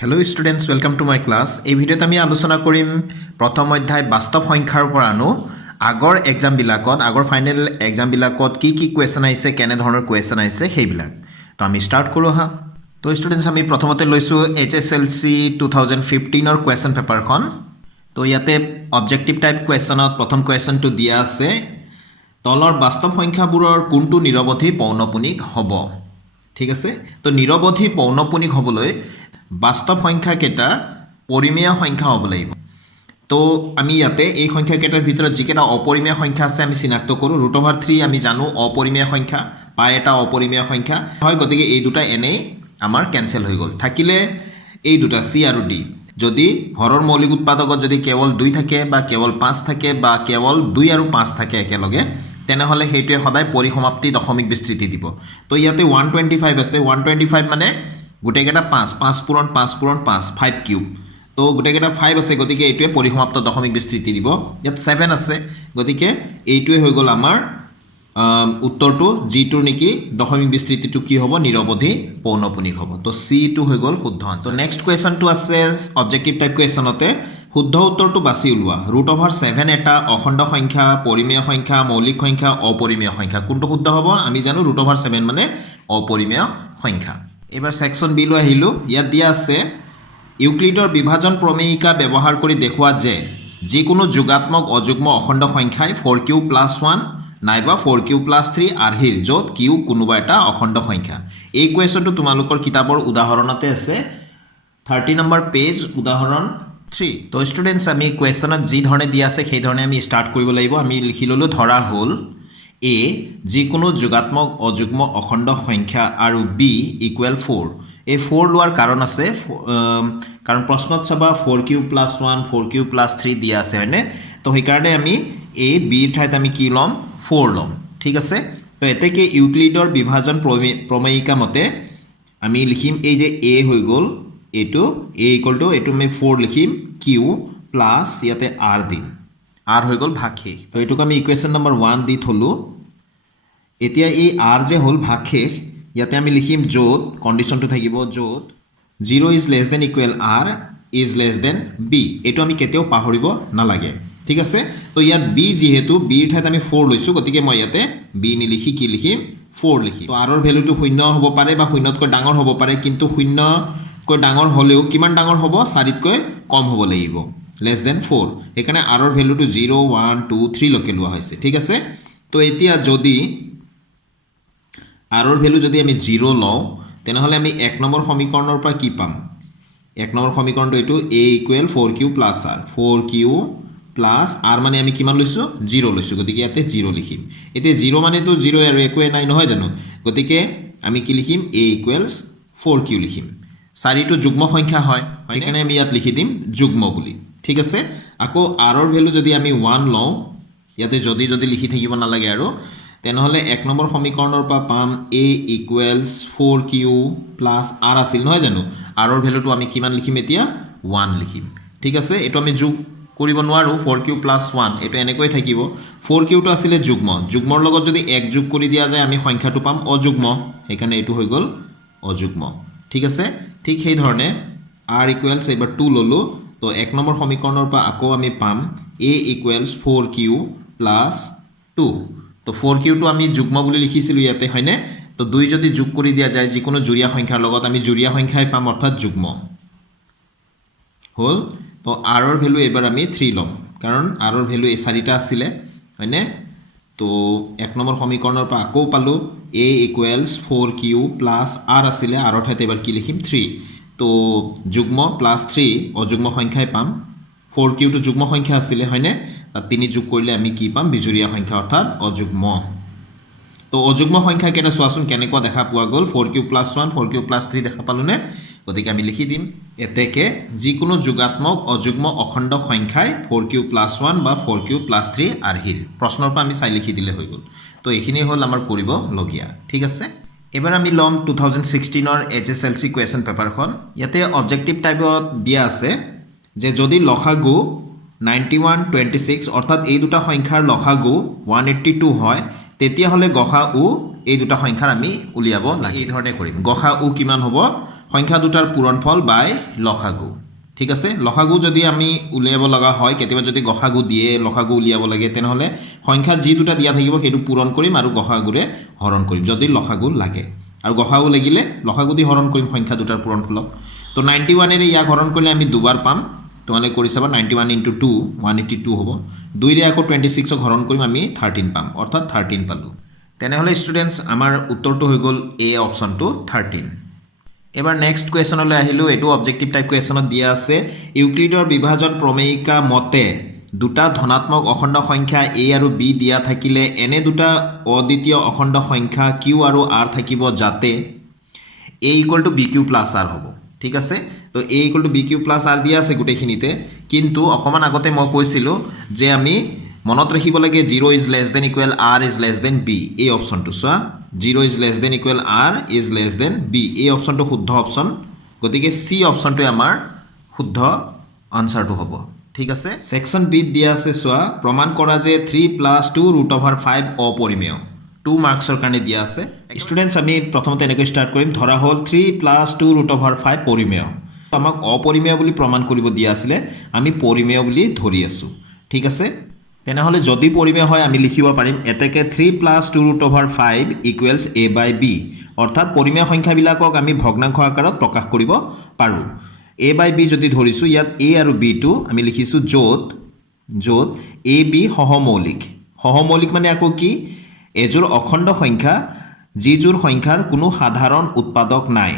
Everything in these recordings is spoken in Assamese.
hello' students welcome to my class এই ভিডিঅ'ত আমি আলোচনা কৰিম প্ৰথম অধ্যায় বাস্তৱ সংখ্যাৰ পৰা আনো আগৰ এক্সামবিলাকত আগৰ ফাইনেল এক্সামবিলাকত কি কুৱেশ্যন আহিছে কেনেধৰণৰ কুৱেশ্যন আহিছে সেইবিলাক তো আমি ষ্টাৰ্ট কৰোঁ হা তো ষ্টুডেণ্টছ আমি প্ৰথমতে লৈছোঁ HSLC 2015ৰ কুৱেশ্যন পেপাৰখন তো ইয়াতে অবজেক্টিভ টাইপ কুৱেশ্যনত প্ৰথম কুৱেশ্যনটো দিয়া আছে তলৰ বাস্তৱ সংখ্যাবোৰৰ কোনটো নিৰৱধি পৌনপুনিক হ'ব ঠিক আছে তো নিৰৱধি পৌনপুনিক হ'বলৈ বাস্তৱ সংখ্যা কেইটা পৰিমেয় সংখ্যা হ'ব লাগিব তো আমি ইয়াতে এই সংখ্যা কেইটাৰ ভিতৰত যিকেইটা অপৰিমেয় সংখ্যা আছে আমি চিনাক্ত কৰোঁ √3 আমি জানো অপৰিমেয় সংখ্যা পাই এটা অপৰিমেয় সংখ্যা হয় গতিকে এই দুটা এনেই আমাৰ কেনসেল হৈ গ'ল থাকিলে এই দুটা C আৰু D যদি হৰৰ মৌলিক উৎপাদকত যদি কেৱল 2 থাকে বা কেৱল 5 থাকে বা কেৱল 2 আৰু 5 থাকে একেলগে তেনেহলে হেইটোৱে সদায় পৰিসমাপ্তি দশমিক বিস্তৃতি দিব তো ইয়াতে 125 আছে 125 মানে গোটেইকেইটা 5 পূৰণ 5 পূৰণ 5 5 কিউব তো গোটেইকেইটা 5 আছে গতিকে এইটোৱে পৰিসমাপ্ত দশমিক বিস্তৃতি দিব ইয়াত 7 আছে গতিকে এইটোৱে হৈ গ'ল আমাৰ উত্তৰটো যিটোৰ নেকি দশমিক বিস্তৃতিটো কি হ'ব নিৰৱধি পৌনপুনিক হ'ব তো C টো হৈ গ'ল শুদ্ধ আনসাৰ তো নেক্সট কুৱেশ্যনটো আছে অবজেক্টিভ টাইপ কুৱেশ্যনতে শুদ্ধ উত্তৰটো বাছি উলিওৱা √7 এটা অখণ্ড সংখ্যা পৰিমেয় সংখ্যা মৌলিক সংখ্যা অপৰিমেয় সংখ্যা কোনটো শুদ্ধ হ'ব আমি জানো √7 মানে অপৰিমেয় সংখ্যা এবাৰ সেকশন বি লৈ আহিলো ইয়াত দিয়া আছে ইউক্লিডৰ বিভাজন প্ৰমেয়িকা ব্যৱহাৰ কৰি দেখুৱা যে যিকোনো যোগাত্মক অযুগ্ম অখণ্ড সংখ্যাই 4q + 1 নাইবা 4q + 3 আৰ্হিৰ য'ত q কোনোবা এটা অখণ্ড সংখ্যা এই কুৱেশ্যনটো তোমালোকৰ কিতাপৰ উদাহৰণতে আছে 30 নম্বৰ পেজ উদাহৰণ 3 তো ষ্টুডেণ্টছ আমি কুৱেশ্যনত যি ধৰণে দিয়া আছে সেই ধৰণে আমি ষ্টাৰ্ট কৰিব লাগিব আমি লিখি ললো ধৰা হ'ল A যিকোনো যোগাত্মক অযুগ্ম অখণ্ড সংখ্যা আৰু B = 4 এই 4 লোৱাৰ কাৰণ আছে কাৰণ প্ৰশ্নত চাবা 4q + 1 4q + 3 দিয়া আছে হয়নে তো সেইকাৰণে আমি A B ৰ ঠাইত আমি কি ল'ম 4 ল'ম ঠিক আছে তো এতেকে ইউক্লিডৰ বিভাজন প্ৰমেয়িকা মতে আমি লিখিম এই যে A হৈ গ'ল এটো A = এটো আমি 4 লিখিম q প্লাস ইয়াতে r দিম r হৈ গ'ল ভাগশেষ তো এটুক আমি ইকুৱেশ্যন নম্বৰ 1 দি থলো এতিয়া এই r যে হল ভাগশেষ ইয়াতে আমি লিখিম য'ত কন্ডিশনটো থাকিব য'ত 0 is less than equal r is less than b এটো আমি কেতেও পাহৰিব নালাগে ঠিক আছে তো ইয়াত b যেহেতু b ৰ ঠাইত আমি 4 লৈছো গতিকে মই ইয়াতে b নি লিখি কি লিখিম 4 লিখি তো r ৰ ভ্যালুটো 0 হ'ব পাৰে বা 0 তকৈ ডাঙৰ হ'ব পাৰে কিন্তু 0 কৈ ডাঙৰ হলেও কিমান ডাঙৰ হ'ব 4 তকৈ কম হ'ব লাগিব less than 4 এখানে r ৰ ভ্যালুটো 0 1 2 3 লকে লোৱা হৈছে ঠিক আছে তো এতিয়া যদি r ৰ ভ্যালু যদি আমি 0 লও তেনেহলে আমি 1 নম্বৰ সমীকৰণৰ পৰা কি পাম 1 নম্বৰ সমীকৰণটো এটো a = 4q + r 4q + r মানে আমি কিমান লৈছো 0 লৈছো গতিকে ইয়াতে 0 লিখিম এতে 0 মানে তো 0 আৰু একোৱে নাই নহয় জানো গতিকে আমি কি লিখিম a = 4q লিখিম 4 টো যুগ্ম সংখ্যা হয় সেইকাৰণে আমি ইয়াত লিখি দিম যুগ্ম বুলি ঠিক আছে আকৌ r ৰ ভ্যালু যদি আমি 1 লও ইয়াতে যদি লিখি থাকিব নালাগে আৰু তেনেহলে 1 নম্বৰ সমীকৰণৰ পৰা পাম a = 4q + r আছিল নহয় জানো r ৰ ভ্যালুটো আমি কিমান লিখিম এতিয়া 1 লিখিম ঠিক আছে এটো আমি যোগ কৰিব নোৱাৰো 4q + 1 এটো এনেকৈ থাকিব 4q টো আছিল যুগ্মৰ লগত যদি 1 যোগ কৰি দিয়া যায় আমি সংখ্যাটো পাম অযুগ্ম সেইকাৰণে এটো হৈ গ'ল অযুগ্ম ঠিক আছে ঠিক সেই ধৰণে r = এবাৰ 2 ললো তো 1 নম্বৰ সমীকৰণৰ পৰা আকৌ আমি পাম a = 4q + 2 তো 4q টো আমি যুগ্ম বুলি লিখিছিলো ইয়াতে হয়নে তো 2 যদি যোগ কৰি দিয়া যায় যিকোনো জুৰিয়া সংখ্যাৰ লগত আমি জুৰিয়া সংখ্যাই পাম অৰ্থাৎ যুগ্ম হল তো r ৰ ভ্যালু এবাৰ আমি 3 লম কাৰণ r ৰ ভ্যালু এই 4টা আছিল হয়নে তো 1 নম্বৰ সমীকৰণৰ পৰা আকৌ পালো a = 4q + r আছিল r ৰ ঠাইত এবাৰ কি লিখিম 3 তো যুগ্ম + 3 অযুগ্ম সংখ্যাই পাম 4q টো যুগ্ম সংখ্যা আছিল হয়নে তাত 3 যোগ কৰিলে আমি কি পাম বিজুৰীয়া সংখ্যা অৰ্থাৎ অযুগ্ম তো অযুগ্ম সংখ্যা কেনে চোৱাচোন কেনেকুৱা দেখা পোৱা গ'ল 4q + 1 4q + 3 দেখা পালোনে গতিকে আমি লিখি দিম এতেকে যিকোনো যোগাত্মক অযুগ্ম অখণ্ড সংখ্যাই 4q + 1 বা 4q + 3 আৰ্হিৰ প্ৰশ্নৰ পৰা আমি চাই লিখি দিলে হৈ গ'ল তো এইখিনি হ'ল আমাৰ কৰিব লগিয়া ঠিক আছে এবাৰ আমি লম 2016 ৰ HSLC কুৱেশ্যন পেপাৰখন ইয়াতে অবজেক্টিভ টাইপত দিয়া আছে যে যদি লসাগু 91 26 অৰ্থাৎ এই দুটা সংখ্যাৰ লসাগু 182 হয় তেতিয়া হলে গসাউ এই দুটা সংখ্যাৰ আমি উলিয়াব লাগে এই ধৰণে কৰিম গসাউ কিমান হ'ব সংখ্যা দুটাৰ পূৰণফল বাই লসাগু ঠিক আছে লসাগু যদি আমি উলিয়াব লগা হয় কেতিয়াবা যদি গসাগু দিয়ে লসাগু উলিয়াব লাগে তেনেহ'লে সংখ্যা যি দুটা দিয়া থাকিব সেইটো পূৰণ কৰিম আৰু গসাগুৰে হৰণ কৰিম যদি লসাগু লাগে আৰু গসাগু লাগিলে লসাগু দি হৰণ কৰিম সংখ্যা দুটাৰ পূৰণফলক তো 91 এৰে ইয়াক হৰণ কৰিলে আমি দুবাৰ পাম তোমালোকে কৰি চাবা 91 * 2 182 হ'ব 2 ৰে আকৌ 26ক হৰণ কৰিম আমি 13 পাম অৰ্থাৎ 13 পালো তেনেহ'লে ষ্টুডেন্টস আমাৰ উত্তৰটো হৈ গ'ল এ অপচনটো 13 এবাৰ নেক্সট কুৱেশ্যনলৈ আহিলোঁ এইটো অবজেক্টিভ টাইপ কুৱেশ্যনত দিয়া আছে ইউক্লিডৰ বিভাজন প্ৰমেয়িকা মতে দুটা ধনাত্মক অখণ্ড সংখ্যা a আৰু b দিয়া থাকিলে এনে দুটা অদ্বিতীয় অখণ্ড সংখ্যা q আৰু r থাকিব যাতে a = bq + r হ'ব ঠিক আছে তো a = bq + r দিয়া আছে গোটেইখিনিতে কিন্তু অকমান আগতে মই কৈছিলোঁ যে আমি মনত ৰাখিব লাগে 0 = r > b এই অপচনটো চোৱা 0 = r > b এই অপচনটো শুদ্ধ অপচন গতিকে c অপচনটো আমাৰ শুদ্ধ আনসাৰটো হ'ব ঠিক আছে সেকশন বি দিয়া আছে চোৱা প্ৰমাণ কৰা যে 3 + 2 √5 অপৰিমেয় 2 মাৰ্কছৰ কাৰণে দিয়া আছে ষ্টুডেন্টস আমি প্ৰথমতে এনেকৈ ষ্টাৰ্ট কৰিম ধৰা হ'ল 3 + 2 √5 পৰিমেয় আমাক অপৰিমেয় বুলি প্ৰমাণ কৰিব দিয়া আছিল আমি পৰিমেয় বুলি ধৰি আছো ঠিক আছে তেনেহ'লে যদি পৰিমেয় হয় আমি লিখিব পাৰিম এতেকে 3 + 2 √5 = a/b অৰ্থাৎ পৰিমেয় সংখ্যাবিলাকক আমি ভগ্নাংশ আকাৰত প্ৰকাশ কৰিব পাৰোঁ a/b যদি ধৰিছো ইয়াত a আৰু b টো আমি লিখিছো য'ত ab সহমৌলিক মানে আকৌ কি এজোৰ অখণ্ড সংখ্যা যিজোৰ সংখ্যাৰ কোনো সাধাৰণ উৎপাদক নাই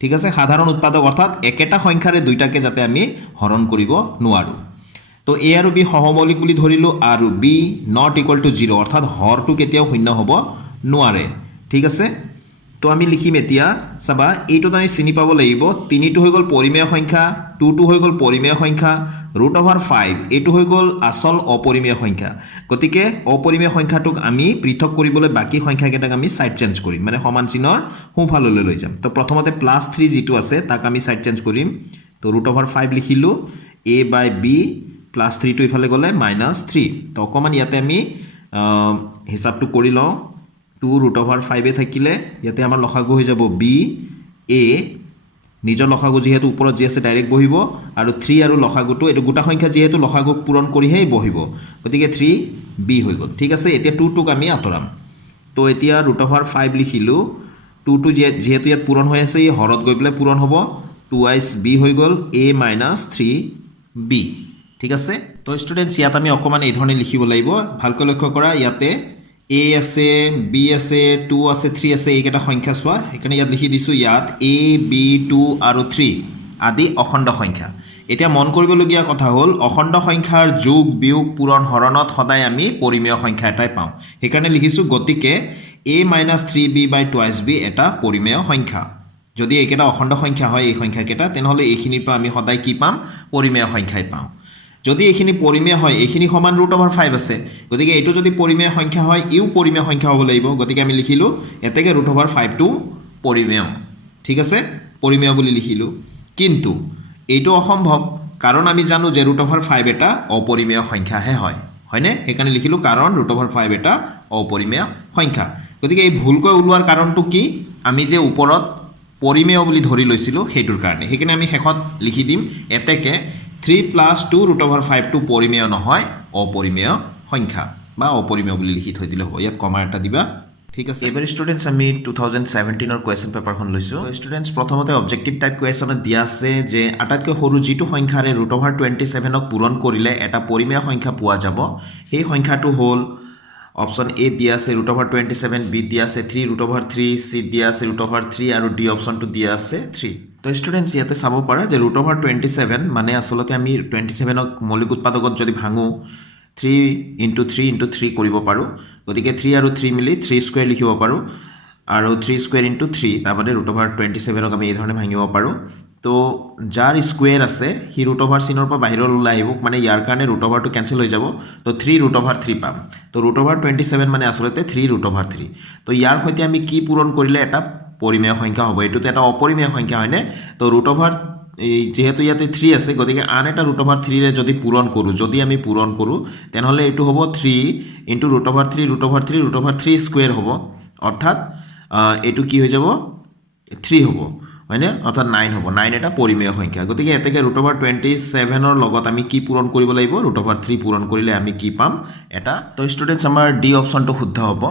ঠিক আছে সাধাৰণ উৎপাদক অৰ্থাৎ একেটা সংখ্যাৰে দুইটাকে যাতে আমি হৰণ কৰিব নোৱাৰো তো a আৰু b সহমৌলিক বুলি ধৰিলো আৰু b ≠ 0 অৰ্থাৎ হৰটো কেতিয়াও শূন্য হ'ব নোৱাৰে ঠিক আছে তো আমি লিখিম এতিয়া চাবা এইটো আমি চিনি পাব লাগিব 3 টো হৈ গ'ল পৰিমেয় সংখ্যা 2 টো হৈ গ'ল পৰিমেয় সংখ্যা √5 এইটো হৈ গ'ল আসল অপৰিমেয় সংখ্যা গতিকে অপৰিমেয় সংখ্যাটোক আমি পৃথক কৰিবলৈ বাকি সংখ্যাকেইটাক আমি সাইড চেঞ্জ কৰিম মানে সমান চিহ্নৰ সোঁফাললৈ লৈ যাম তো প্ৰথমতে +3 যিটো আছে তাক আমি সাইড চেঞ্জ কৰিম তো √5 লিখিলো a/b +3 টো ইফালে গ'লে -3 তো অকমান ইয়াতে আমি হিসাবটো কৰি লওঁ 2 √5 এ থাকিলে ইয়াতে আমাৰ লসাগু হৈ যাব b a নিজৰ লসাগু যেহেতু ওপৰত যি আছে ডাইৰেক্ট বহিব আৰু 3 আৰু লসাগুটো এটো গোটা সংখ্যা যেহেতু লসাগুক পূৰণ কৰিহে বহিব গতিকে 3b হৈ গ'ল ঠিক আছে এতিয়া 2 টোক আমি আতৰাম তো এতিয়া √5 লিখিলো 2 টো যেহেতু ইয়াত পূৰণ হৈ আছে ই হৰত গৈ পেলাই পূৰণ হ'ব 2 b হৈ গ'ল a - 3b ঠিক আছে তো ষ্টুডেন্টস ইয়াত আমি অকমান এই ধৰণে লিখিব লাগিব ভালকৈ লক্ষ্য কৰা ইয়াতে a আছে b আছে 2 আছে 3 আছে এইকেইটা সংখ্যা চোৱা এখানে ইয়াত লিখি দিছো ইয়াত a b 2 আৰু 3 আদি অখণ্ড সংখ্যা এতিয়া মন কৰিবলগীয়া কথা হ'ল অখণ্ড সংখ্যাৰ যোগ বিয়োগ পূৰণ হৰণত সদায় আমি পৰিমেয় সংখ্যা এটাই পাওঁ সেইকাৰণে লিখিছো গতিকে a - 3b/2b এটা পৰিমেয় সংখ্যা যদি এইকেইটা অখণ্ড সংখ্যা হয় এই সংখ্যাকেইটা তেনেহ'লে এইখিনিৰ পৰা আমি সদায় কি পাম পৰিমেয় সংখ্যাই পাওঁ যদি এইখিনি পৰিমেয় হয় এইখিনি সমান √5 আছে গতিকে এইটো যদি পৰিমেয় সংখ্যা হয় ইও পৰিমেয় সংখ্যা হ'ব লাগিব গতিকে আমি লিখিলো এতেকে √5 টো পৰিমেয় ঠিক আছে পৰিমেয় বুলি লিখিলো কিন্তু এইটো অসম্ভৱ কাৰণ আমি জানো যে √5 এটা অপৰিমেয় সংখ্যাহে হয় হয়নে সেইকাৰণে লিখিলো কাৰণ √5 এটা অপৰিমেয় সংখ্যা গতিকে এই ভুলকৈ ওলোৱাৰ কাৰণটো কি আমি যে ওপৰত পৰিমেয় বুলি ধৰি লৈছিলো হেতুৰ কাৰণে সেইকাৰণে আমি শেষত লিখি দিম এতেকে 3 + 2 √5 টো পৰিমেয় নহয় অপৰিমেয় সংখ্যা বা অপৰিমেয় বুলি লিখি থৈ দিলে হ'ব ইয়াত কমা এটা দিবা ঠিক আছে এবাৰ ষ্টুডেন্টস আমি 2017 ৰ কোৱেশ্চন পেপাৰখন লৈছো ষ্টুডেন্টস প্ৰথমতে অবজেক্টিভ টাইপ কোৱেশ্চনত দিয়া আছে যে আটাইতকৈ সৰু যিটো সংখ্যাৰে √27 ক পূৰণ কৰিলে এটা পৰিমেয় সংখ্যা পোৱা যাব সেই সংখ্যাটো হ'ল অপচন এ দিয়া আছে √27 বি দিয়া আছে 3 √3 সি দিয়া আছে √3 আৰু ডি অপচনটো দিয়া আছে 3 তো ষ্টুডেন্টস ইয়াতে চাব পাৰা যে √27 মানে আসলতে আমি 27ক মৌলিক উৎপাদকত যদি ভাঙো 3 * 3 * 3 কৰিব পাৰো গতিকে 3 আৰু 3 মিলি 3 স্কয়াৰ লিখিব পাৰো আৰু 3 স্কয়াৰ * 3 তাৰবাদে √27ক আমি এই ধৰণে ভাঙিব পাৰো তো যাৰ স্কয়াৰ আছে হি √over চিনৰ পৰা বাহিৰলৈ ওলাই আহিব মানে ইয়াৰ কাৰণে √over টো ক্যান্সেল হৈ যাব তো 3 √3 পাম তো √27 মানে আসলতে 3 √3 তো ইয়াৰ সৈতে আমি কি পূৰণ কৰিলে এটা পৰিমেয় সংখ্যা হ'ব এটোতে এটা অপৰিমেয় সংখ্যা হয়নে তো √over এই যেহেতু ইয়াতে 3 আছে গতিকে আন এটা √3 ৰে যদি পূৰণ কৰো তেনেহলে এটো হ'ব 3 * √3 √3 স্কয়াৰ হ'ব অৰ্থাৎ এটো কি হৈ যাব 3 হ'ব হয়নে অৰ্থাৎ 9 হ'ব 9 এটা পৰিমেয় সংখ্যা গতিকে এতেকে √27 ৰ লগত আমি কি পূৰণ কৰিব লাগিব √3 পূৰণ কৰিলে আমি কি পাম এটা তো ষ্টুডেন্টস আমাৰ ডি অপচনটো শুদ্ধ হ'ব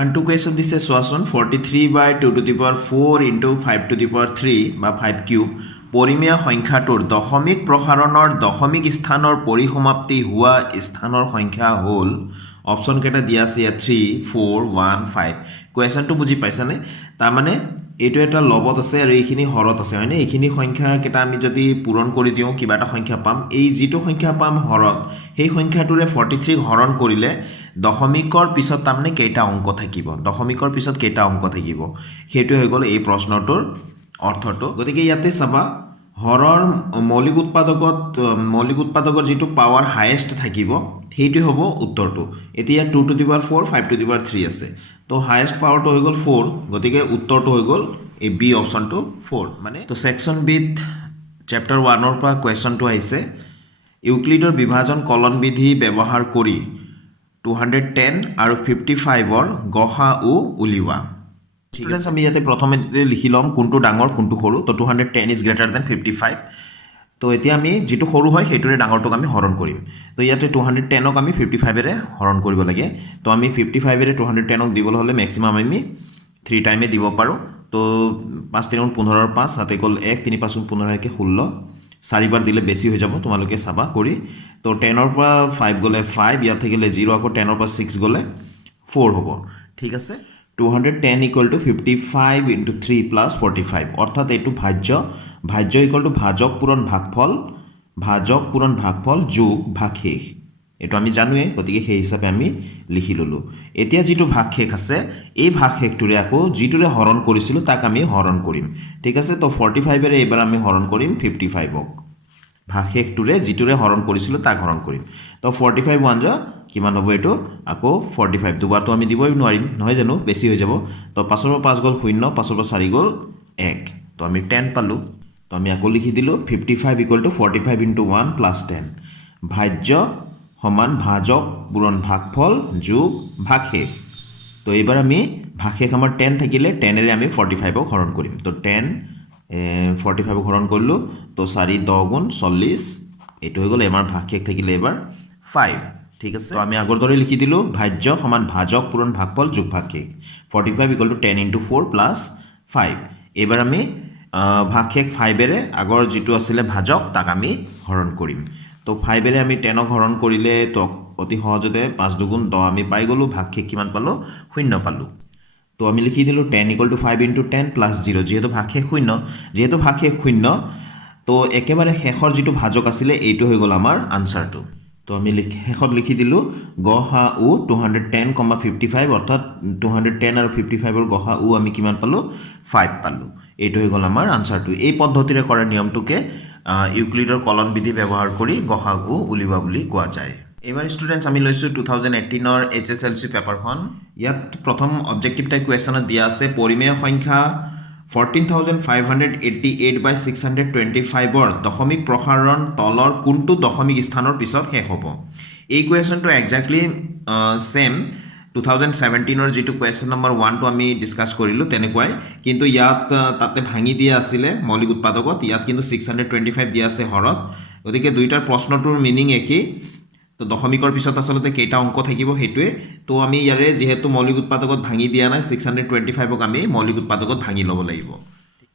আনটো কোৱেশ্চন দিছে চোৱাচোন 43/2⁴ ইনটু 5⁻³ বা 5 কিউব পৰিমেয় সংখ্যাটোৰ দশমিক প্ৰসাৰণৰ দশমিক স্থানৰ পৰিসমাপ্তি হোৱা স্থানৰ সংখ্যা হ'ল অপচন কেটা দিয়া আছে 3 4 1 5 কোৱেশ্চনটো বুজি পাইছানে তাৰ মানে এইটো এটা লবত আছে আৰু এইখিনি হৰত আছে হয়নে এইখিনি সংখ্যা কেটা আমি যদি পূৰণ কৰি দিও কিবা এটা সংখ্যা পাম এই যেটো সংখ্যা পাম হৰত সেই সংখ্যাটোৰে 43 হৰণ কৰিলে দশমিকৰ পিছত তাৰমানে কেইটা অংক থাকিব দশমিকৰ পিছত কেইটা অংক থাকিব হেতু হৈ গল এই প্ৰশ্নটোৰ অৰ্থটো গতিকে ইয়াতে চাবা হৰৰ মৌলিক উৎপাদকৰ যেটো পাৱাৰ হাইয়েস্ট থাকিব হেতু হ'ব উত্তৰটো এতিয়া 2⁴ 5⁻³ আছে তো হাইয়েস্ট পাৱাৰটো হৈ গল 4 গতিকে উত্তৰটো হৈ গল এই বি অপচনটো 4 মানে তো সেকশন বিত চ্যাপ্টাৰ 1 ৰ পৰা কোৱেশ্চনটো আহিছে ইউক্লিডৰ বিভাজন কলন বিধি ব্যৱহাৰ কৰি 210 আৰু 55 ৰ গসাউ উলিওৱা স্টুডেন্টস আমি ইয়াতে প্ৰথমে লিখি লম কোনটো ডাঙৰ কোনটো সৰু তো 210 ইজ গ্ৰেটাৰ দেন 55 তো এতিয়া আমি যেটো সৰু হয় হেতুৰে ডাঙৰটোক আমি হৰণ কৰিম তো ইয়াতে 210 ক আমি 55 এৰে হৰণ কৰিব লাগে তো আমি 55 এৰে 210 ক দিবলৈ হলে ম্যাক্সিমাম আমি 3 টাইমে দিব পাৰো তো 5 3 15 ৰ 5 সাতে গল 1 3 5 15 কে 16 চাৰিবাৰ দিলে বেছি হৈ যাব তোমালোকে চাবা কৰি তো 10 ৰ পৰা 5 গলে 5 ইয়াত থাকিলে 0 আকৌ 10 ৰ পৰা 6 গলে 4 হ'ব ঠিক আছে 210 equal to 55 into 3 plus 45 অর্থাৎ এটু ভাজ্য equal to ভাজক পূরণ ভাগফল যোগ ভাগশেষ এটু আমি জানুৱে গতিকে সেই হিচাপে আমি লিখি ললো এতিয়া যেটো ভাগশেষ আছে এই ভাগশেষটোৰে আকৌ যেটোৰে হৰণ কৰিছিল তাক আমি হৰণ কৰিম ঠিক আছে তো 45 এৰে এবাৰ আমি হৰণ কৰিম 55 ক ভাগশেষটোৰে যেটোৰে হৰণ কৰিছিল তাক হৰণ কৰিম তো 45 ওয়ান যা কিমান হ'ব এটো আকৌ 45 দুবাৰ তো আমি দিবই নোৱাৰিম নহয় জানো বেছি হৈ যাব তো 5 ৰ পৰা 5 গল 0 5 ৰ পৰা 4 গল 1 তো আমি 10 পালো তো আমি আকৌ লিখি দিলো 55 equal to 45 into 1 plus 10 ভাজ্য সমান ভাজক পূৰণ ভাগফল যোগ ভাগশেষ তো এবাৰ আমি ভাগশেষ আমাৰ 10 থাকিলে 10 এৰে আমি 45 ক হৰণ কৰিম তো 10 45 ক হৰণ কৰিলো তো 4 10 গুণ 40 এটো হৈ গল আমাৰ ভাগশেষ থাকিলে এবাৰ 5 ঠিক আছে তো আমি আগৰ দৰে লিখি দিলো ভাজ্য সমান ভাজক পূৰণ ভাগফল যোগ ভাগশেষ 45 equal to 10 into 4 plus 5 এবাৰ আমি ভাগশেষ 5 এৰে আগৰ যেটো আছিল ভাজক তাক আমি হৰণ কৰিম তো 5 এৰে আমি 10 ক হৰণ কৰিলে তো অতি সহজতে 5 দুগুণ 10 আমি পাই গলো ভাগশেষ কিমান পালো 0 পালো তো আমি লিখি দিলো 10 equal to 5 into 10 plus 0 যেহেতু ভাগশেষ 0 তো একেবাৰে শেষৰ যেটো ভাজক আছিল এইটো হৈ গল আমাৰ আনসাৰটো তো আমি শেষত লিখি দিলো গসাউ 210,55 অৰ্থাৎ 210 আৰু 55 ৰ গসাউ আমি কিমান পালো 5 পালো এইটো হৈ গল আমাৰ আনসাৰটো এই পদ্ধতিৰে কৰা নিয়মটোকে ইউক্লিডৰ কলন বিধি ব্যৱহাৰ কৰি গসাউ উলিওৱা বুলি কোৱা যায় এবাৰ স্টুডেন্টস আমি লৈছো 2018 ৰ HSLC পেপাৰখন ইয়াত প্ৰথম অবজেক্টিভ টাইপ কোৱেশ্চনত দিয়া আছে পৰিমেয় সংখ্যা 14,588/625 ৰ দশমিক প্ৰসাৰণ তলৰ কোনটো দশমিক স্থানৰ পিছত শেষ হ'ব এই কোৱেশ্চনটো এক্স্যাক্টলি সেম 2017 ৰ যেটো কোৱেশ্চন নম্বৰ 1 টো আমি ডিসকাস কৰিলো তেনেকুৱাই কিন্তু ইয়াত তাতে ভাঙি দিয়া আছিল মৌলিক উৎপাদকত ইয়াত কিন্তু 625 দিয়া আছে হৰত গতিকে দুইটাৰ প্ৰশ্নটোৰ মিনিং একেই তো দশমিকৰ পিছত আসলতে কেইটা অংক থাকিব হেতুৱে তো আমি ইয়াৰে যেহেতু মৌলিক উৎপাদকত ভাঙি দিয়া নাই 625 ক আমি মৌলিক উৎপাদকত ভাঙি লব লাগিব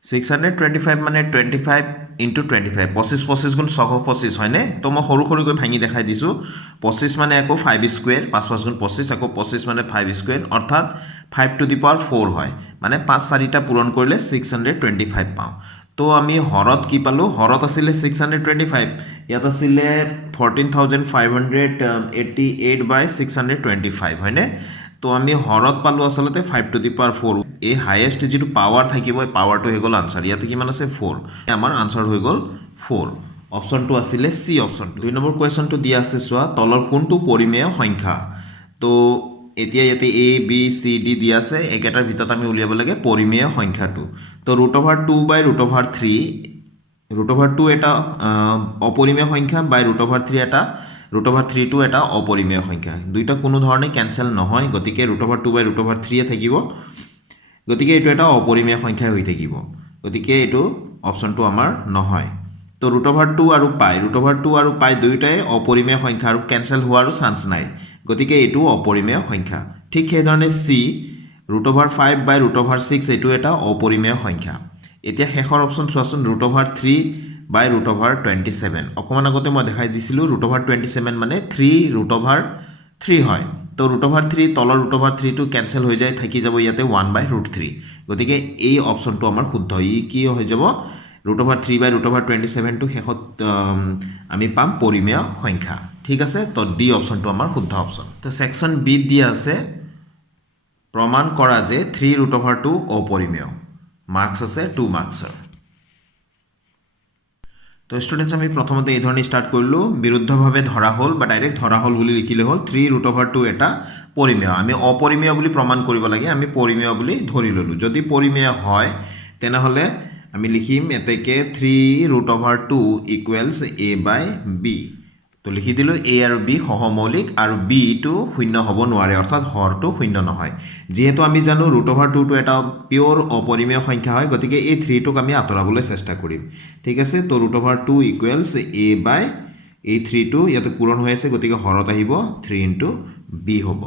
625 মানে 25 into 25 25 গুণ 625 হয়নে তো মই সৰু সৰু কৈ ভাঙি দেখাই দিছো 25 মানে আকৌ 5 স্কয়াৰ 5 গুণ 25 আকৌ 25 মানে 5 স্কয়াৰ অৰ্থাৎ 5 to the power 4 হয় মানে 5 4টা পূৰণ কৰিলে 625 পাও তো আমি হৰত কি পালো হৰত আছিল 625 ইয়াত আছিল 14,588/625 হয়নে তো আমি হৰত পালো আসলতে 5 to the power 4 এই হাইয়েস্ট যেটো পাৱাৰ থাকিব এই পাৱাৰটো হৈ গল আনসাৰ ইয়াতে কিমান আছে 4 আমাৰ আনসাৰ হৈ গল 4 অপচনটো আছিল সি অপচন 2 নম্বৰ কোৱেশ্চনটো দিয়া আছে সোৱা তলৰ কোনটো পৰিমেয় সংখ্যা তো এতিয়া ইয়াতে a b c d দিয়া আছে একেটাৰ ভিতৰত আমি উলিয়াব লাগে পৰিমেয় সংখ্যাটো তো √2/√3 √2 এটা অপৰিমেয় সংখ্যা বাই √3 এটা √3 টো এটা অপৰিমেয় সংখ্যা দুইটা কোনো ধৰণে ক্যান্সেল নহয় গতিকে √2/√3 থাকিব গতিকে এটো এটা অপৰিমেয় সংখ্যা হৈ থাকিব গতিকে এইটো অপশ্যনটো আমাৰ নহয় তো √2 আৰু পাই √2 আৰু পাই দুয়োটাই অপৰিমেয় সংখ্যা আৰু কেনসেল হোৱাৰো চান্স নাই গতিকে এইটো অপৰিমেয় সংখ্যা ঠিক সেইধৰণে চি √5/√6 এইটো এটা অপৰিমেয় সংখ্যা এতিয়া শেষৰ অপশ্যন চোৱাচোন √3/√27 অকমান আগতে মই দেখাই দিছিলোঁ √27 মানে 3√3 হয় তো √3 তলৰ √3 টো কেনসেল হৈ যায় থাকি যাব ইয়াতে 1/√3 গতিকে এই অপশ্যনটো আমাৰ শুদ্ধ ই কি হৈ যাব √3/√27 টো শেষত আমি পাম পৰিমেয় সংখ্যা ঠিক আছে তো ডি অপশ্যনটো আমাৰ শুদ্ধ অপশ্যন তো সেকশন বি দিয়া আছে প্ৰমাণ কৰা যে 3√2 অপৰিমেয় মাৰ্কস আছে 2 মাৰ্কসৰ তো স্টুডেন্টস আমি প্ৰথমতে এই ধৰণে স্টাৰ্ট কৰিলো বিৰুদ্ধভাৱে ধৰা হল বা ডাইৰেক্ট ধৰা হল বুলি লিখিলে হল 3√2 এটা পৰিমেয় আমি অপৰিমেয় বুলি প্ৰমাণ কৰিব লাগে আমি পৰিমেয় বুলি ধৰি ললো যদি পৰিমেয় হয় তেনেহলে আমি লিখিম এতেকে 3√2 ইকুৱেলছ a/b তো লিখি দিলো a আৰু b সহমৌলিক আৰু b টো শূন্য হ'ব নোৱাৰে অৰ্থাৎ হৰটো শূন্য নহয় যেহেতু আমি জানো √2 টো এটা পিওৰ অপৰিমেয় সংখ্যা হয় গতিকে এই 3 টোক আমি আতৰাবলৈ চেষ্টা কৰিম ঠিক আছে তো √2 ইকুৱেলছ a/ এই 3 টো ইয়াতে পূৰণ হৈ আছে গতিকে হৰত আহিব 3 * b হ'ব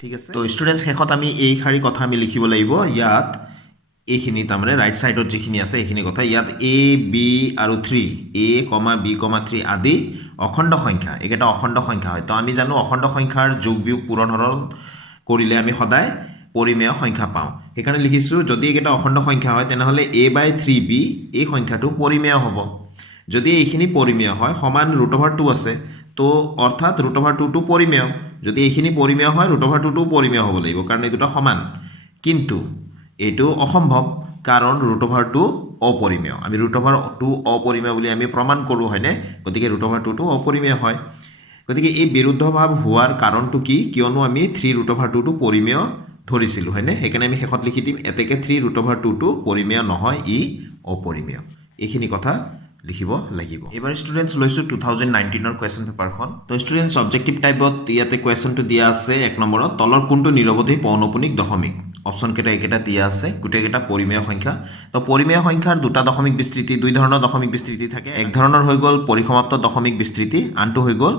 ঠিক আছে তো স্টুডেন্টস শেষত আমি এই খাৰি কথা আমি লিখিব লাগিব ইয়াত এইখিনি তাৰমানে ৰাইট সাইডত যিখিনি আছে এইখিনি কথা ইয়াত a b আৰু 3 a, b, 3 আদি অখণ্ড সংখ্যা এটা অখণ্ড সংখ্যা হয় তো আমি জানো অখণ্ড সংখ্যাৰ যোগ বিয়োগ পূৰণ হৰণ কৰিলে আমি সদায় পৰিমেয় সংখ্যা পাওঁ সেইকাৰণে লিখিছো যদি এটা অখণ্ড সংখ্যা হয় তেনেহলে a/3b এই সংখ্যাটো পৰিমেয় হ'ব যদি এইখিনি পৰিমেয় হয় সমান √2 আছে তো অৰ্থাৎ √2 টো পৰিমেয় যদি এইখিনি পৰিমেয় হয় √2 টো পৰিমেয় হ'ব লাগিব কাৰণ এই দুটা সমান কিন্তু এইটো অসম্ভৱ কাৰণ √2 অপৰিমেয় আমি √2 অপৰিমেয় বুলি আমি প্ৰমাণ কৰো হয়নে গতিকে √2 টো অপৰিমেয় হয় গতিকে এই বিৰুদ্ধভাৱ হোৱাৰ কাৰণটো কি কিয়নো আমি 3√2 টো পৰিমেয় ধৰিছিলো হয়নে সেইকাৰণে আমি শেষত লিখি দিম এতেকে 3√2 টো পৰিমেয় নহয় ই অপৰিমেয় এইখিনি কথা লিখিব লাগিব এবাৰ স্টুডেন্টস লৈছো 2019 ৰ কোৱেশ্চন পেপাৰখন তো স্টুডেন্টস অবজেক্টিভ টাইপত ইয়াতে কোৱেশ্চনটো দিয়া আছে এক নম্বৰত তলৰ কোনটো নিৰৱধি পৌনপুনিক দশমিক অপশ্যন কেটা একেটা দিয়া আছে গুটেকেটা পৰিমেয় সংখ্যা তো পৰিমেয় সংখ্যাৰ দুটা দশমিক বিস্তৃতি দুই ধৰণৰ দশমিক বিস্তৃতি থাকে এক ধৰণৰ হৈ গল পৰিসমাপ্ত দশমিক বিস্তৃতি আনটো হৈ গল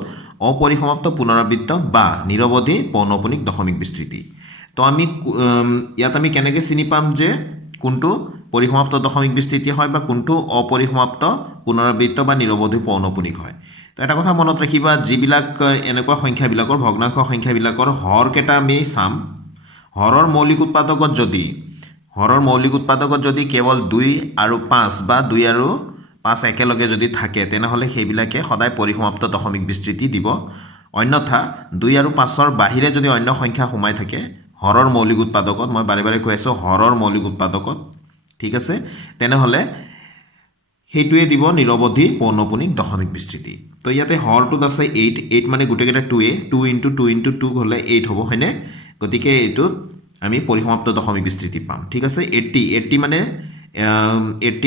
অপৰিসমাপ্ত পুনৰাবৃত্ত বা নিৰৱধি পৌনপুনিক দশমিক বিস্তৃতি তো আমি ইয়াত আমি কেনেকৈ চিনি পাম যে কোনটো পৰিসমাপ্ত দশমিক বিস্তৃতি হয় বা কোনটো অপৰিসমাপ্ত পুনৰাবৃত্ত বা নিৰৱধি পৌনপুনিক হয় তো এটা কথা মনত ৰাখিবা যিবিলাক এনেকুৱা সংখ্যাবিলাকৰ ভগ্নাংশ সংখ্যাবিলাকৰ হৰ কেটা আমি চাম হৰৰ মৌলিক উৎপাদকত যদি কেৱল 2 আৰু 5 বা 2 আৰু 5 একেলগে যদি থাকে তেনেহলে সেইবিলাকে সদায় পৰিসমাপ্ত দশমিক বিস্তৃতি দিব অন্যথা 2 আৰু 5ৰ বাহিৰে যদি অন্য সংখ্যা সোমাই থাকে হৰৰ মৌলিক উৎপাদকত মই বাৰে বাৰে কৈ আছো হৰৰ মৌলিক উৎপাদকত ঠিক আছে তেনেহলে হেইটোৱে দিব নিৰৱধি পৌনপুনিক দশমিক বিস্তৃতি তো ইয়াতে হৰটোত আছে 8 মানে গুটেকেটা 2 * 2 * 2 হলে 8 হ'ব হয়নে গতিকে এটোত আমি পৰিসমাপ্ত দশমিক বিস্তৃতি পাম ঠিক আছে 80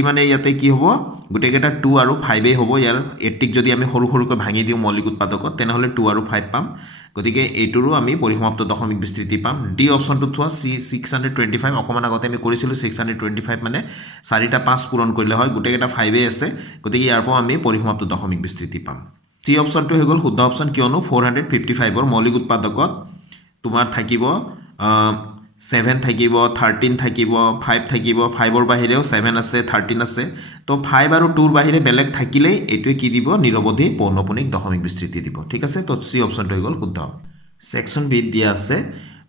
মানে ইয়াতে কি হ'ব গুটেকেটা 2 আৰু 5 এ হ'ব ইয়াৰ 80 যদি আমি সৰু সৰুকৈ ভাঙি দিও মৌলিক উৎপাদকত তেনেহলে 2 আৰু 5 পাম গতিকে এইটোৰো আমি পৰিসমাপ্ত দশমিক বিস্তৃতি পাম ডি অপশ্যনটো থোৱা 625 অকমান আগতে আমি কৰিছিলো 625 মানে 4টা 5 পূৰণ কৰিলে হয় গুটেকেটা 5 এ আছে গতিকে ইয়াৰ পৰা আমি পৰিসমাপ্ত দশমিক বিস্তৃতি পাম সি অপশ্যনটো হৈ গল শুদ্ধ অপশ্যন কিয়নো 455 ৰ মৌলিক উৎপাদকত তোমাৰ থাকিব 7 থাকিব 13 থাকিব 5 থাকিব 5ৰ বাহিৰেও 7 আছে 13 আছে তো 5 আৰু 2ৰ বাহিৰে বেলেগ থাকিলে এটোৱে কি দিব নিৰৱধি পৌনপুনিক দশমিক বিস্তৃতি দিব ঠিক আছে তো সি অপশ্যনটো হৈ গল শুদ্ধ সেকশন বি দিয়া আছে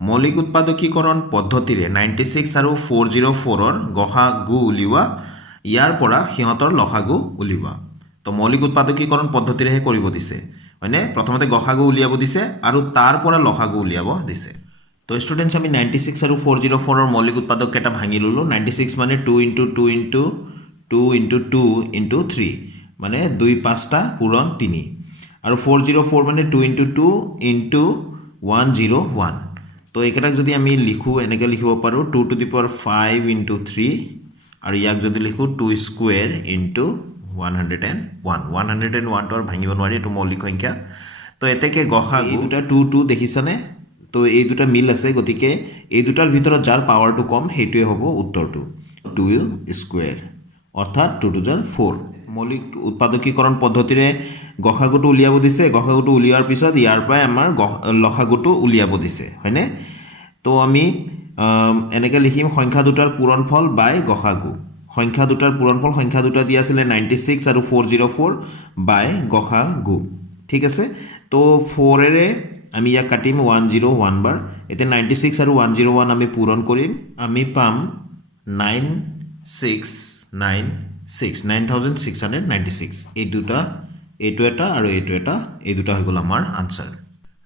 মৌলিক উৎপাদকীকৰণ পদ্ধতিৰে 96 আৰু 404ৰ গসাগু উলিওৱা ইয়াৰ পৰা সিহঁতৰ লসাগু উলিওৱা তো মৌলিক উৎপাদকীকৰণ পদ্ধতিৰেহে কৰিব দিছে মানে প্ৰথমতে গসাগু উলিয়াব দিছে আৰু তাৰ পৰা লসাগু উলিয়াব দিছে তো স্টুডেন্টস আমি 96 আৰু 404ৰ মৌলিক উৎপাদক কেটা ভাঙি ললো 96 মানে 2 * 2 * 2 * 2 * 3 মানে 2 5টা পূৰণ 3 আৰু 404 মানে 2 * 2 * 101 তো একেটাক যদি আমি লিখো এনেকৈ লিখিব পাৰো 2 to the power 5 * 3 আৰু ইয়াক যদি লিখো 2 স্কয়াৰ * 101 টোৰ ভাঙিব নোৱাৰি এটো মৌলিক সংখ্যা তো এতেকে গসাগু এই দুটা 2 2 দেখিছানে তো এই দুটা মিল আছে গতিকে এই দুটাৰ ভিতৰত যাৰ পাৱাৰটো কম হেইটোৱে হ'ব উত্তৰটো 2 স্কয়াৰ অৰ্থাৎ 2 টু দ্য 4 মৌলিক উৎপাদকীকৰণ পদ্ধতিৰে গসাগুটো উলিয়াব দিছে গসাগুটো উলিয়াৰ পিছত ইয়াৰ পৰাই আমাৰ লসাগুটো উলিয়াব দিছে হয়নে তো আমি এনেকৈ লিখিম সংখ্যা দুটাৰ পূৰণফল বাই গসাগু সংখ্যা দুটাৰ পূৰণফল সংখ্যা দুটা দিয়া আছিল 96 আৰু 404 বাই গসাগু ঠিক আছে তো 4 এৰে আমি ইয়াক কাটিম 101 বাৰ এতিয়া 96 আৰু 101 আমি পূৰণ কৰিম আমি পাম 9696 এই দুটা এইটো এটা আৰু এইটো এটা এই দুটা হৈ গ'ল আমাৰ আনসাৰ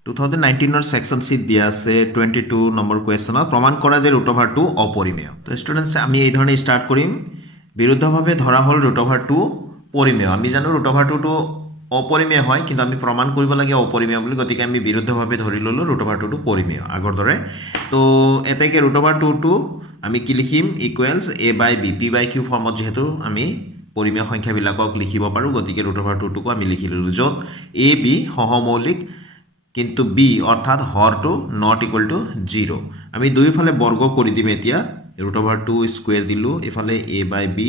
2019 ৰ সেকশন সি দিয়া আছে 22 নম্বৰ কোৱেশ্চনত প্ৰমাণ কৰা যে √2 অপৰিমেয় তো স্টুডেন্টস আমি এই ধৰণে স্টাৰ্ট কৰিম বিৰুদ্ধভাৱে ধৰা হল √2 পৰিমেয় আমি জানো √2 টো অপৰিমেয় হয় কিন্তু আমি প্ৰমাণ কৰিব লাগে অপৰিমেয় বুলি গতিকে আমি বিৰুদ্ধভাৱে ধৰি ললো √2 টো পৰিমেয় আগৰ দৰে তো এতেকে √2 টো আমি কি লিখিম equals a by b p by q ফৰ্মত যেহেতু আমি পৰিমেয় সংখ্যাবিলাকক লিখিব পাৰো গতিকে √2 টো আমি লিখিলো য'ত a b সহমৌলিক কিন্তু b অৰ্থাৎ হৰটো নট ইকুৱেল টু 0 আমি দুইফালে বৰ্গ কৰি দিম এতিয়া √2 স্কয়াৰ দিলো এফালে a বাই b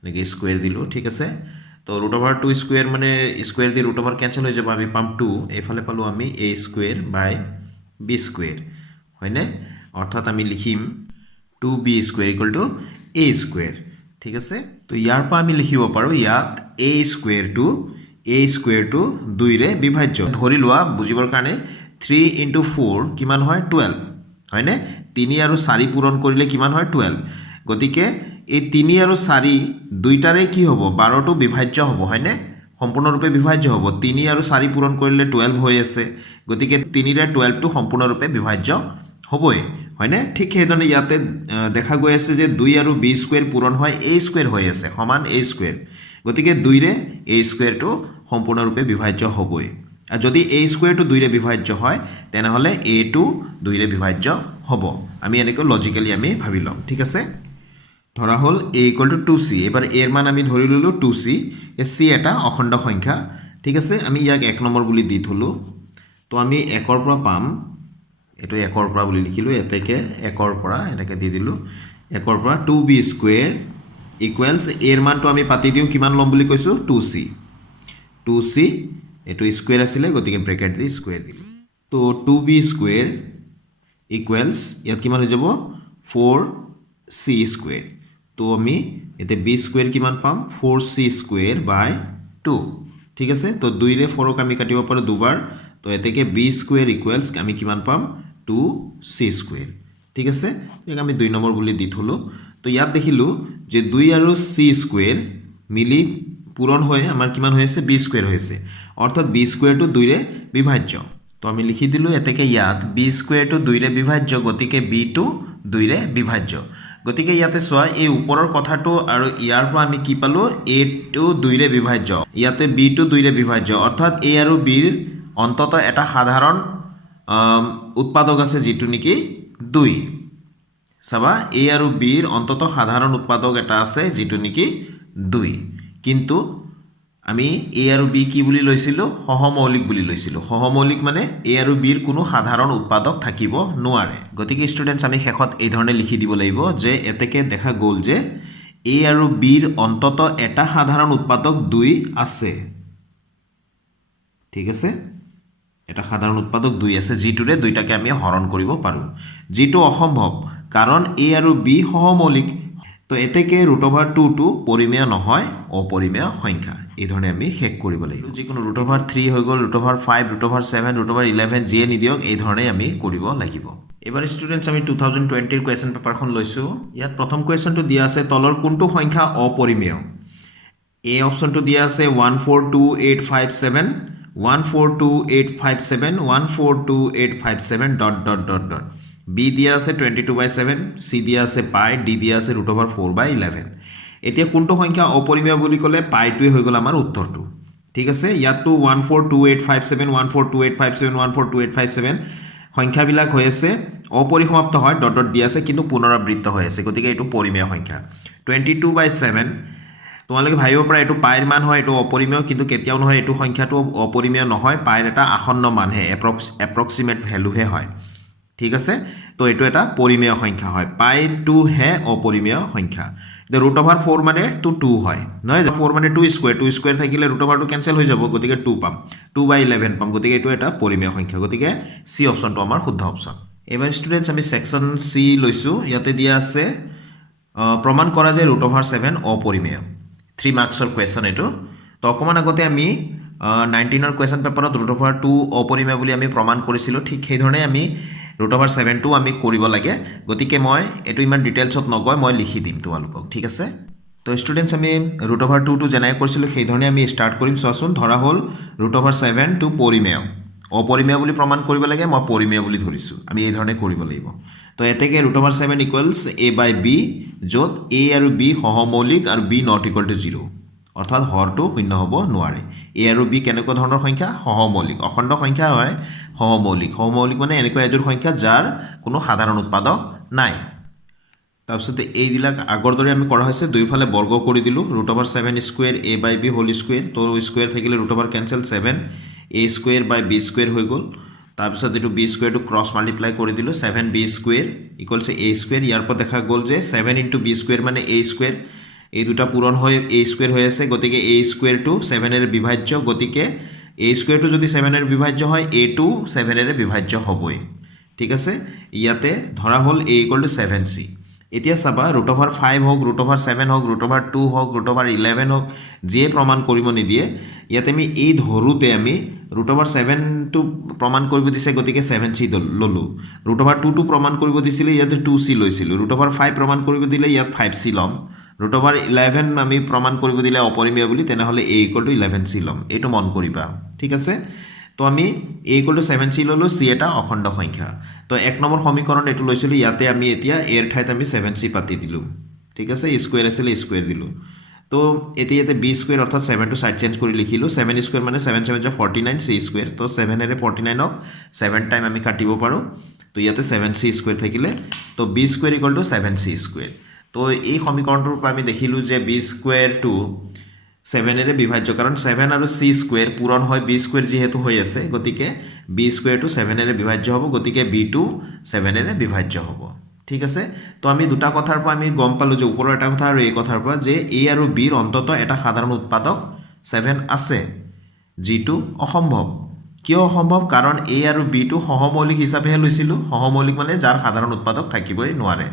এনেকৈ স্কয়াৰ দিলো ঠিক আছে তো √2 স্কয়াৰ মানে স্কয়াৰ দি √2 ক্যান্সেল হৈ যাব আমি পাম 2 এফালে পালো আমি a square by b square হয়নে অৰ্থাৎ আমি লিখিম 2b square equal to a square ঠিক আছে তো ইয়াৰ পৰা আমি লিখিব পাৰো ইয়াত a স্কয়াৰ টু 2 ৰে বিভাজ্য ধৰি লোৱা বুজিবৰ কাৰণে 3 * 4 কিমান হয় 12 হয়নে 3 আৰু 4 পূৰণ কৰিলে কিমান হয় 12 গতিকে এই 3 আৰু 4 দুইটাৰে কি হ'ব 12 টো বিভাজ্য হ'ব হয়নে সম্পূৰ্ণৰূপে বিভাজ্য হ'ব 3 আৰু 4 পূৰণ কৰিলে 12 হৈ আছে গতিকে 3 ৰে 12 টো সম্পূৰ্ণৰূপে বিভাজ্য হ'বই হয়নে ঠিক সেইদৰে ইয়াতে দেখা গৈ আছে যে 2 আৰু b স্কয়াৰ পূৰণ হয় a স্কয়াৰ হৈ আছে সমান a স্কয়াৰ গতিকে 2 ৰে a স্কয়াৰ টো সম্পূৰ্ণৰূপে বিভাজ্য হ'বই আৰু যদি a স্কয়াৰ টো 2 ৰে বিভাজ্য হয় তেনেহলে a টো 2 ৰে বিভাজ্য হ'ব আমি এনেকৈ লজিক্যালি আমি ভাবি লম ঠিক আছে ধৰা হল a = 2c এবাৰ a এৰ মান আমি ধৰি ললো 2c c এটা অখণ্ড সংখ্যা ঠিক আছে আমি ইয়াক 1 নম্বৰ বুলি দি থলো তো আমি 1 ৰ পৰা পাম এটো 1 ৰ পৰা বুলি লিখিলো এতেকে 1 ৰ পৰা এনেকৈ দি দিলো 1 ৰ পৰা 2b স্কয়াৰ ইকুৱেলছ a এর মানটো আমি পাতি দিও কিমান লম বুলি কৈছো 2c এটো স্কয়াৰ আছিল গতিকে ব্ৰেকেট দি স্কয়াৰ দিলো তো 2b স্কয়াৰ ইকুৱেলছ ইয়াত কিমান হৈ যাব 4c স্কয়াৰ তো আমি এতে b স্কয়াৰ কিমান পাম 4c স্কয়াৰ বাই 2 ঠিক আছে তো 2 ৰে 4 ক আমি কাটিব পাৰো দুবাৰ তো এতেকে b স্কয়াৰ ইকুৱেলছ আমি কিমান পাম 2c স্কয়াৰ ঠিক আছে ইয়াক আমি 2 নম্বৰ বুলি দি থলো তো ইয়াত দেখিলো যে 2 আৰু c স্কয়াৰ মিলি পূৰণ হৈ আমাৰ কিমান হৈছে b স্কয়াৰ হৈছে অৰ্থাৎ b স্কয়াৰ টো 2 ৰে বিভাজ্য তো আমি লিখি দিলো এতেকে ইয়াত b স্কয়াৰ টো 2 ৰে বিভাজ্য গতিকে b টো 2 ৰে বিভাজ্য গতিকে ইয়াতে সোয়া এই ওপৰৰ কথাটো আৰু ইয়াৰ পৰা আমি কি পালো a টো 2 ৰে বিভাজ্য ইয়াতে b টো 2 ৰে বিভাজ্য অৰ্থাৎ a আৰু b ৰ অন্তত এটা সাধাৰণ উৎপাদক আছে যেটো নেকি 2 সবা a আৰু b ৰ অন্তত সাধাৰণ উৎপাদক এটা আছে যেটো নেকি 2 কিন্তু আমি a আৰু b কি বুলি লৈছিলো সহমৌলিক বুলি লৈছিলো সহমৌলিক মানে a আৰু b ৰ কোনো সাধাৰণ উৎপাদক থাকিব নোৱাৰে গতিকে স্টুডেন্টস আমি শেষত এই ধৰণে লিখি দিব লাগিব যে এতেকে দেখা গ'ল যে a আৰু b ৰ অন্তত এটা সাধাৰণ উৎপাদক 2 আছে ঠিক আছে এটা সাধাৰণ উৎপাদক 2 আছে যেটোৰে দুইটাকে আমি হৰণ কৰিব পাৰো যেটো অসম্ভৱ কাৰণ a আৰু b সহমৌলিক তো এতেকে √2 টো পৰিমেয় নহয় অপৰিমেয় সংখ্যা এই ধৰণে আমি শেষ কৰিব লাগিব যিকোনো √3 হৈ গল √5 √7 √11 যিয়ে নিদিয়ক এই ধৰণে আমি কৰিব লাগিব এবাৰ স্টুডেন্টস আমি 2020 ৰ কোৱেশ্চন পেপাৰখন লৈছো ইয়াত প্ৰথম কোৱেশ্চনটো দিয়া আছে তলৰ কোনটো সংখ্যা অপৰিমেয় এ অপচনটো দিয়া আছে 142857 142857 142857 b দিয়া আছে 22/7 c দিয়া আছে পাই d দিয়া আছে √4/11 এতিয়া কোনটো সংখ্যা অপৰিমেয় বুলি কলে পাইটোই হৈ গল আমাৰ উত্তৰটো ঠিক আছে ইয়াতো 142857 142857 142857 সংখ্যাবিলাক হৈ আছে অপৰিসমাপ্ত হয় ডট ডট দিয়া আছে কিন্তু পুনৰাবৃত্ত হৈ আছে গতিকে এটো পৰিমেয় সংখ্যা 22/7 তোমালোকে ভাইৰ পৰা এটো পাইৰ মান হয় এটো অপৰিমেয় কিন্তু কেতিয়াও নহয় এটো সংখ্যাটো অপৰিমেয় নহয় পাইৰ এটা আসন্ন মান হে এপ্ৰক্সিমেট ভ্যালু হে হয় ঠিক আছে তো এটো এটা পৰিমেয় সংখ্যা হয় পাই টু হে অপৰিমেয় সংখ্যা দ্য ৰুট অভাৰ 4 মানে তো 2 হয় নহয় 4 মানে 2 স্কুৱেৰ থাকিলে ৰুট অভাৰটো কেঞ্চেল হৈ যাব গতিকে 2 পাম 2/11 পাম গতিকে এইটো এটা পৰিমেয় সংখ্যা গতিকে চি অপশ্যনটো আমাৰ শুদ্ধ অপশ্যন এবাৰ ষ্টুডেণ্টছ আমি ছেকশ্যন চি লৈছোঁ ইয়াতে দিয়া আছে প্ৰমাণ কৰা যে ৰুট অভাৰ 7 অপৰিমেয় 3 মাৰ্কছৰ কুৱেশ্যন এইটো তো অকণমান আগতে আমি 19ৰ কুৱেশ্যন পেপাৰত ৰুট অভাৰ 2 অপৰিমেয় বুলি আমি প্ৰমাণ কৰিছিলোঁ ঠিক সেইধৰণে আমি ৰুট অভাৰ 7টো আমি কৰিব লাগে গতিকে মই এইটো ইমান ডিটেইলছত নগৈ মই লিখি দিম তোমালোকক ঠিক আছে তো ষ্টুডেণ্টছ আমি ৰুট অভাৰ 2টো যেনেকৈ কৰিছিলোঁ সেইধৰণে আমি ষ্টাৰ্ট কৰিম চোৱাচোন ধৰা হ'ল ৰুট অভাৰ 7টো পৰিমেয় অপৰিমেয় বুলি প্ৰমাণ কৰিব লাগে মই পৰিমেয় বুলি ধৰিছোঁ আমি এই ধৰণে কৰিব লাগিব তো এতেকে ৰুট অভাৰ 7 ইকুৱেলছ a/b য'ত a আৰু b সহমৌলিক আৰু b নট ইকুৱেল টু 0 অৰ্থাৎ হৰটো শূন্য হ'ব নোৱাৰে a আৰু b কেনেকুৱা ধৰণৰ সংখ্যা সহমৌলিক অখণ্ড সংখ্যা হয় সহমৌলিক মানে এনেকুৱা এযোৰ সংখ্যা যাৰ কোনো সাধাৰণ উৎপাদক নাই তাৰপিছতে এইবিলাক আগৰ দৰে আমি কৰা হৈছে দুইফালে বৰ্গ কৰি দিলোঁ root over 7 square a/b whole square তো স্কুৱেৰ থাকিলে root over cancel 7 a square by b square হৈ গ'ল তাৰপিছত এইটো b স্কুৱেৰটো ক্ৰছ মাল্টিপ্লাই কৰি দিলোঁ 7b square equals a square ইয়াৰ পৰা দেখা গ'ল যে 7 ইনটু b স্কুৱেৰ মানে a স্কুৱেৰ এই দুটা পূৰণ হৈ a স্কুৱেৰ হৈ আছে গতিকে a স্কুৱেৰটো 7 বিভাজ্য গতিকে a স্কুৱেৰটো যদি 7 বিভাজ্য হয় a টো 7 বিভাজ্য হ'বই ঠিক আছে ইয়াতে ধৰা হ'ল a ইকুৱেল টু 7c এতিয়া চাবা ৰুট অভাৰ 5 হওক ৰুট অভাৰ 7 হওক ৰুট অভাৰ 2 হওক ৰুট অভাৰ 11 হওক যিয়ে প্ৰমাণ কৰিব নিদিয়ে ইয়াতে আমি এই ধৰোঁতে আমি ৰুট অভাৰ 7টো প্ৰমাণ কৰিব দিছে গতিকে 7c ল'লোঁ ৰুট অভাৰ 2টো প্ৰমাণ কৰিব দিছিলে ইয়াতে 2c লৈছিলোঁ ৰুট অভাৰ 5 প্ৰমাণ কৰিব দিলে ইয়াত 5c ল'ম ৰুট অভাৰ 11 আমি প্ৰমাণ কৰিব দিলে অপৰিমেয় বুলি তেনেহ'লে a ইকুৱেল টু 11c ল'ম এইটো মন কৰিবা ঠিক আছে তো আমি a ইকুৱেল টু 7c ল'লোঁ c এটা অখণ্ড সংখ্যা তো 1 নম্বৰ সমীকৰণ এইটো লৈছিলোঁ ইয়াতে আমি এতিয়া a ৰ ঠাইত আমি 7c পাতি দিলোঁ ঠিক আছে স্কুৱেৰ আছিলে স্কুৱেৰ দিলোঁ তো এতিয়া ইয়াতে b স্কুৱেৰ অৰ্থাৎ 7টো সাইড চেঞ্জ কৰি লিখিলোঁ 7 স্কুৱেৰ মানে 7 7 49 c স্কুৱেৰ তো 7 49ক 7 টাইম আমি কাটিব পাৰোঁ তো ইয়াতে 7c স্কুৱেৰ থাকিলে তো b square equal to 7c square তো এই সমীকৰণটোৰ পৰা আমি দেখিলোঁ যে b স্কুৱেৰটো 7 বিভাজ্য কাৰণ 7 আৰু c স্কুৱেৰ পূৰণ হয় b স্কুৱেৰ যিহেতু হৈ আছে গতিকে b স্কুৱেৰটো 7 বিভাজ্য হ'ব গতিকে b টো 7 বিভাজ্য হ'ব ঠিক আছে তো আমি দুটা কথাৰ পৰা আমি গম পালোঁ যে ওপৰৰ এটা কথা আৰু এই কথাৰ পৰা যে a আৰু b ৰ অন্তত এটা সাধাৰণ উৎপাদক 7 আছে যিটো অসম্ভৱ কিয় অসম্ভৱ কাৰণ a আৰু b টো সহমৌলিক হিচাপেহে লৈছিলোঁ সহমৌলিক মানে যাৰ সাধাৰণ উৎপাদক থাকিবই নোৱাৰে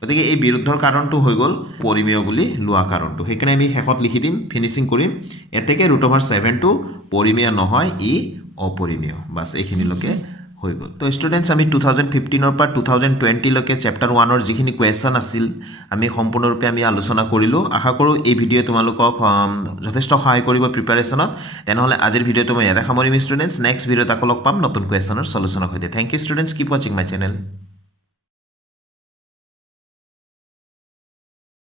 গতিকে এই বিৰুদ্ধৰ কাৰণটো হৈ গ'ল পৰিমেয় বুলি লোৱা কাৰণটো সেইকাৰণে আমি শেষত লিখি দিম ফিনিচিং কৰিম এতেকে ৰুট অভাৰ 7টো পৰিমেয় নহয় ই অপৰিমেয় বাছ এইখিনিলৈকে হৈ গ'ল তো ষ্টুডেণ্টছ আমি 2015ৰ পৰা 2020 লৈকে চেপ্টাৰ 1ৰ যিখিনি কুৱেশ্যন আছিল আমি সম্পূৰ্ণৰূপে আমি আলোচনা কৰিলোঁ আশা কৰোঁ এই ভিডিঅ'য়ে তোমালোকক যথেষ্ট সহায় কৰিব প্ৰিপাৰেশ্যনত তেনেহ'লে আজিৰ ভিডিঅ'টো মই ইয়াতে সামৰিম ষ্টুডেণ্টছ নেক্সট ভিডিঅ'ত আকৌ লগ পাম নতুন কুৱেশ্যনৰ সলিউশ্যনৰ সৈতে থেংক ইউ ষ্টুডেণ্টছ কিপ ৱাচিং মাই চেনেল